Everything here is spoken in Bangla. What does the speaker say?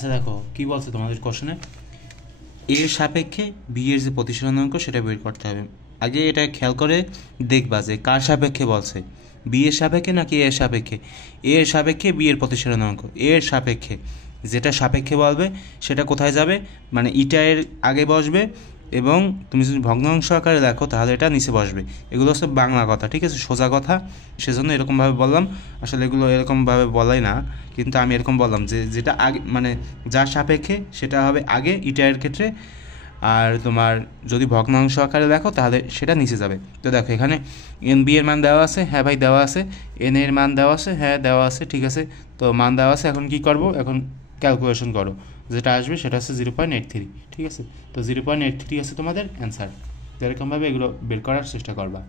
আচ্ছা দেখো কি বলছে তোমাদের কোশ্চেনে, এর সাপেক্ষে বি এর যে প্রতিসরণাঙ্ক সেটা বের করতে হবে। আগে এটা খেয়াল করে দেখবা যে কার সাপেক্ষে বলছে, বি এর সাপেক্ষে নাকি এর সাপেক্ষে। এর সাপেক্ষে বি এর প্রতিসরণাঙ্ক, এর সাপেক্ষে যেটা সাপেক্ষে বলবে সেটা কোথায় যাবে, মানে ইটা এর আগে বসবে, এবং তুমি যদি ভগ্নাংশ আকারে দেখো তাহলে এটা নিচে বসবে। এগুলো হচ্ছে বাংলা কথা, ঠিক আছে, সোজা কথা, সেজন্য এরকমভাবে বললাম। আসলে এগুলো এরকমভাবে বলাই না, কিন্তু আমি এরকম বললাম যে যেটা আগে মানে যার সাপেক্ষে সেটা হবে আগে ইটার ক্ষেত্রে, আর তোমার যদি ভগ্নাংশ আকারে দেখো তাহলে সেটা নিচে যাবে। তো দেখো এখানে এন বি এর মান দেওয়া আছে, হ্যাঁ ভাই দেওয়া আছে, এন এর মান দেওয়া আছে, হ্যাঁ দেওয়া আছে, ঠিক আছে। তো মান দেওয়া আছে, এখন কি করব, এখন ক্যালকুলেশন করো, যেটা আসবে সেটা হচ্ছে 0.83, ঠিক আছে। তো 0.83 আছে তোমাদের অ্যান্সার। তো এরকমভাবে এগুলো বের করার চেষ্টা করবা।